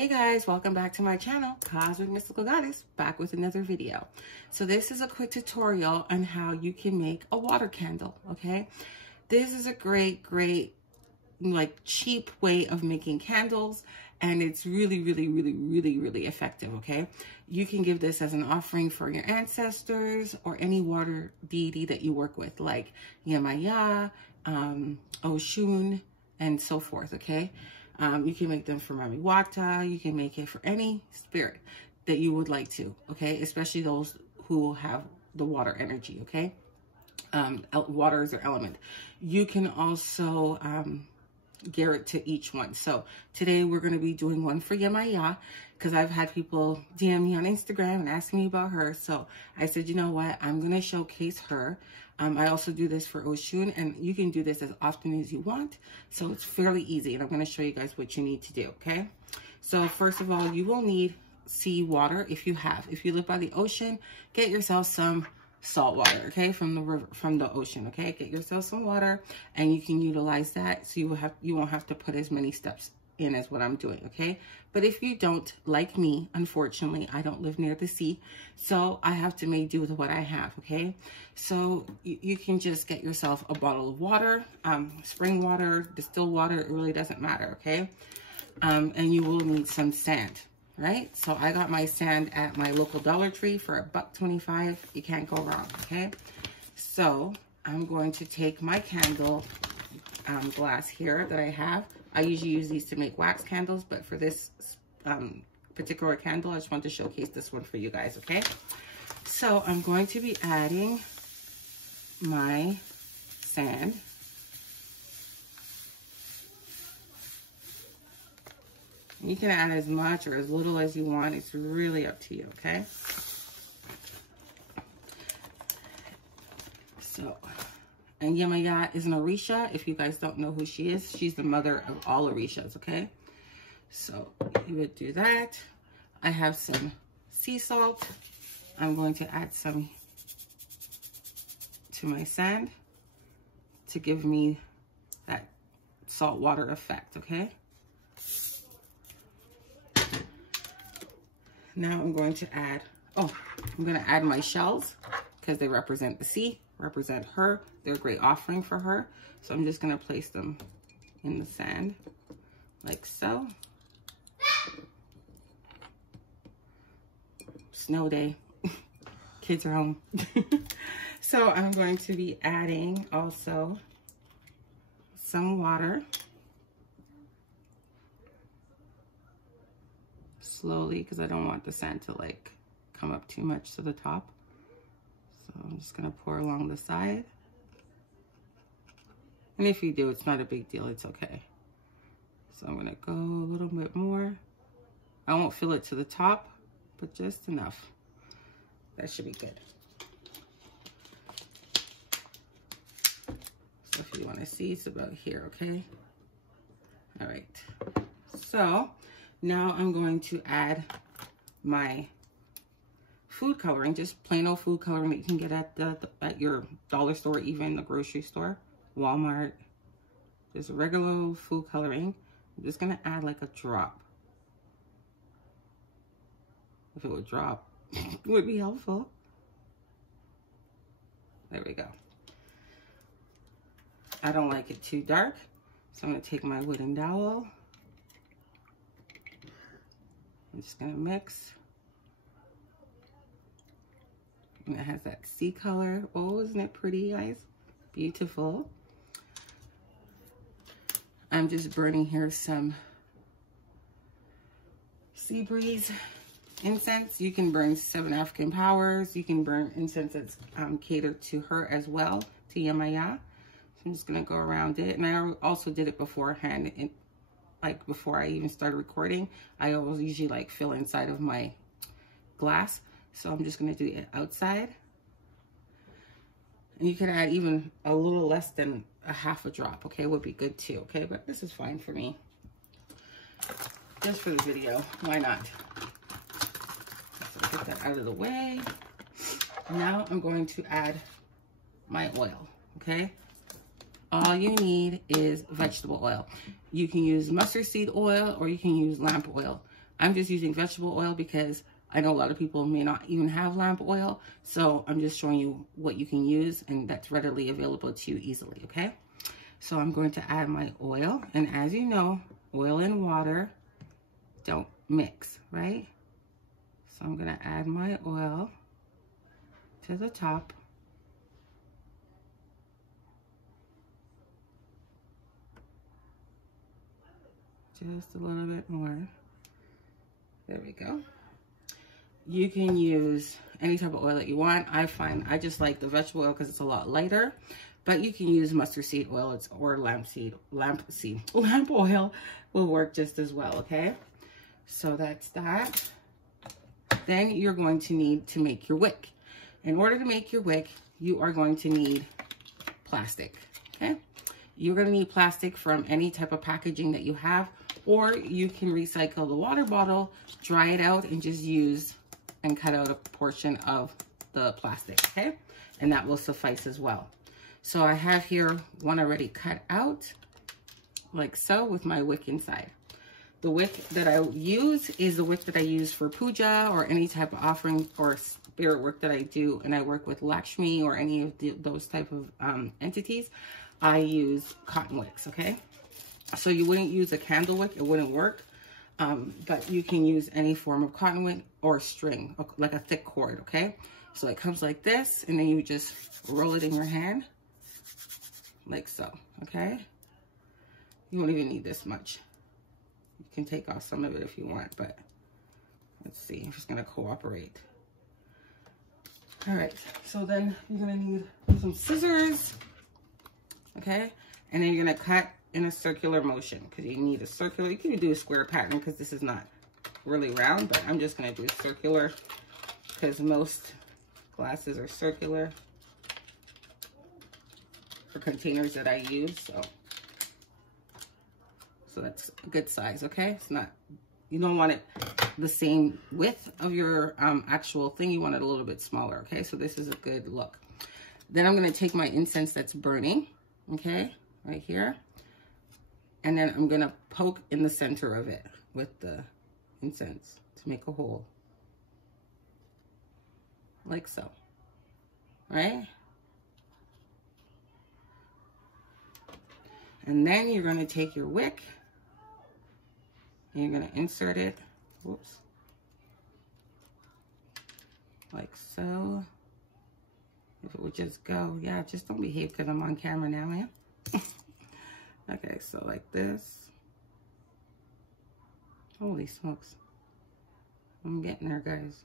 Hey guys, welcome back to my channel, Cosmic Mystical Goddess, back with another video. So this is a quick tutorial on how you can make a water candle, okay? This is a great, like cheap way of making candles, and it's really effective, okay? You can give this as an offering for your ancestors or any water deity that you work with, like Yemaya, Oshun, and so forth, okay? You can make them for Mami Wata. You can make it for any spirit that you would like to, okay? Especially those who have the water energy, okay? Water is their element. You can also gear it to each one. So today we're going to be doing one for Yemaya, because I've had people DM me on Instagram and ask me about her. So I said, you know what? I'm going to showcase her. I also do this for Oshun, and you can do this as often as you want. So it's fairly easy, and I'm going to show you guys what you need to do, okay? So first of all, you will need sea water if you have. If you live by the ocean, get yourself some salt water, okay, from the river, from the ocean, okay? Get yourself some water, and you can utilize that, so you won't have to put as many steps in as what I'm doing, okay? But if you don't, like me, unfortunately, I don't live near the sea, so I have to make do with what I have, okay? So you can just get yourself a bottle of water, spring water, distilled water, it really doesn't matter, okay? And you will need some sand, right? So I got my sand at my local Dollar Tree for $1.25. You can't go wrong, okay? So I'm going to take my candle glass here that I have. I usually use these to make wax candles, but for this particular candle, I just want to showcase this one for you guys, okay? So I'm going to be adding my sand. You can add as much or as little as you want. It's really up to you, okay? So, and Yemaya is an Orisha. If you guys don't know who she is, she's the mother of all Orishas, okay? So you would do that. I have some sea salt. I'm going to add some to my sand to give me that salt water effect, okay? Now I'm going to add, I'm going to add my shells because they represent the sea, represent her. They're a great offering for her. So I'm just going to place them in the sand like so. Snow day. Kids are home. So I'm going to be adding also some water. Slowly, because I don't want the sand to like come up too much to the top. So I'm just gonna pour along the side. And if you do, it's not a big deal, it's okay. So I'm gonna go a little bit more. I won't fill it to the top, but just enough. That should be good. So if you wanna see, it's about here, okay? All right, so now I'm going to add my food coloring, just plain old food coloring that you can get at your dollar store, even the grocery store, Walmart. Just regular food coloring. I'm just gonna add like a drop. If it would drop, it would be helpful. There we go. I don't like it too dark, so I'm gonna take my wooden dowel. I'm just gonna mix. And it has that sea color. Oh, isn't it pretty, guys? Beautiful. I'm just burning here some sea breeze incense. You can burn 7 African powers. You can burn incense that's catered to her as well, to Yemaya. So I'm just gonna go around it. And I also did it beforehand. Like before I even started recording, I always usually like fill inside of my glass. So I'm just gonna do it outside. And you can add even a little less than a half a drop, okay? Would be good too, okay? But this is fine for me. Just for the video, why not? So get that out of the way. Now I'm going to add my oil, okay? All you need is vegetable oil. You can use mustard seed oil or you can use lamp oil. I'm just using vegetable oil because I know a lot of people may not even have lamp oil. So I'm just showing you what you can use and that's readily available to you easily, okay? So I'm going to add my oil. And as you know, oil and water don't mix, right? So I'm gonna add my oil to the top. Just a little bit more. There we go. You can use any type of oil that you want. I just like the vegetable oil because it's a lot lighter, but you can use mustard seed oil or lamp oil will work just as well, okay? So that's that. Then you're going to need to make your wick. In order to make your wick, you are going to need plastic, okay? You're gonna need plastic from any type of packaging that you have, or you can recycle the water bottle, dry it out, and just use and cut out a portion of the plastic, okay? And that will suffice as well. So I have here one already cut out, like so, with my wick inside. The wick that I use is the wick that I use for puja or any type of offering or spirit work that I do, and I work with Lakshmi or any of those type of entities. I use cotton wicks, okay? So you wouldn't use a candle wick, it wouldn't work. But you can use any form of cotton wick or string, like a thick cord, okay? So it comes like this, and then you just roll it in your hand, like so, okay? You won't even need this much. You can take off some of it if you want, but let's see, I'm just gonna cooperate. All right, so then you're gonna need some scissors, okay? And then you're gonna cut in a circular motion because you need a circular. You can do a square pattern because this is not really round, but I'm just gonna do circular because most glasses are circular for containers that I use. So that's a good size, okay? It's not, you don't want it the same width of your actual thing. You want it a little bit smaller, okay? So this is a good look. Then I'm gonna take my incense that's burning, okay, right here. And then I'm gonna poke in the center of it with the incense to make a hole. Like so, right? And then you're gonna take your wick and you're gonna insert it, whoops, like so. If it would just go, yeah, just don't behave because I'm on camera now, man. Okay, so like this. Holy smokes. I'm getting there, guys.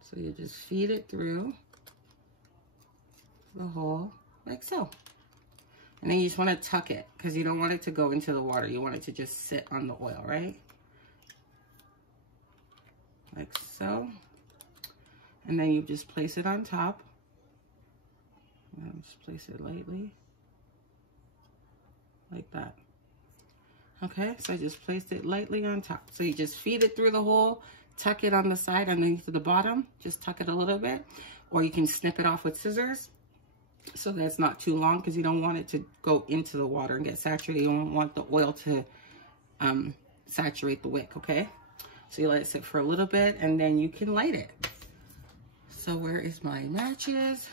So you just feed it through the hole, like so. And then you just want to tuck it because you don't want it to go into the water. You want it to just sit on the oil, right? Like so. And then you just place it on top. And just place it lightly. Like that. Okay, so I just placed it lightly on top. So you just feed it through the hole, tuck it on the side underneath the bottom. Just tuck it a little bit. Or you can snip it off with scissors. So that's not too long because you don't want it to go into the water and get saturated. You don't want the oil to saturate the wick, okay? So you let it sit for a little bit and then you can light it. So where is my matches?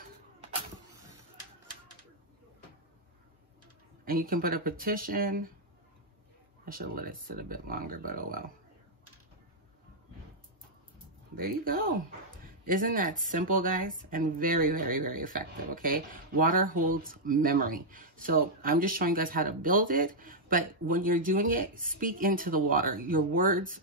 And you can put a petition. I should have let it sit a bit longer, but oh well. There you go. Isn't that simple, guys? And very, very, very effective, okay? Water holds memory. So I'm just showing you guys how to build it, but when you're doing it, speak into the water. Your words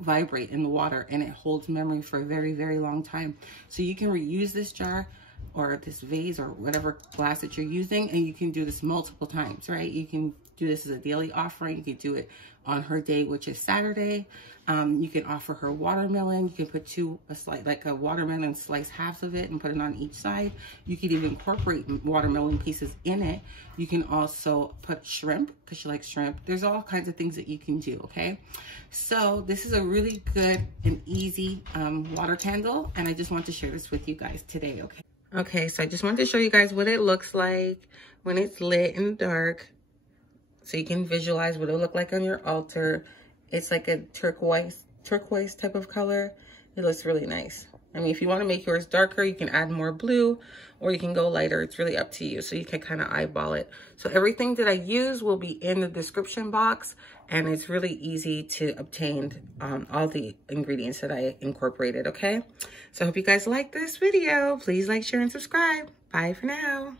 vibrate in the water and it holds memory for a very, very long time. So you can reuse this jar or this vase or whatever glass that you're using, and you can do this multiple times, right? You can do this as a daily offering. You can do it on her day, which is Saturday. You can offer her watermelon. You can put like a watermelon, slice halves of it and put it on each side. You can even incorporate watermelon pieces in it. You can also put shrimp because she likes shrimp. There's all kinds of things that you can do, okay? So this is a really good and easy water candle, and I just want to share this with you guys today, okay? Okay, so I just wanted to show you guys what it looks like when it's lit in the dark, so you can visualize what it'll look like on your altar. It's like a turquoise type of color. It looks really nice. I mean, if you want to make yours darker, you can add more blue, or you can go lighter. It's really up to you. So you can kind of eyeball it. So everything that I use will be in the description box, and it's really easy to obtain all the ingredients that I incorporated, okay? So I hope you guys like this video. Please like, share, and subscribe. Bye for now.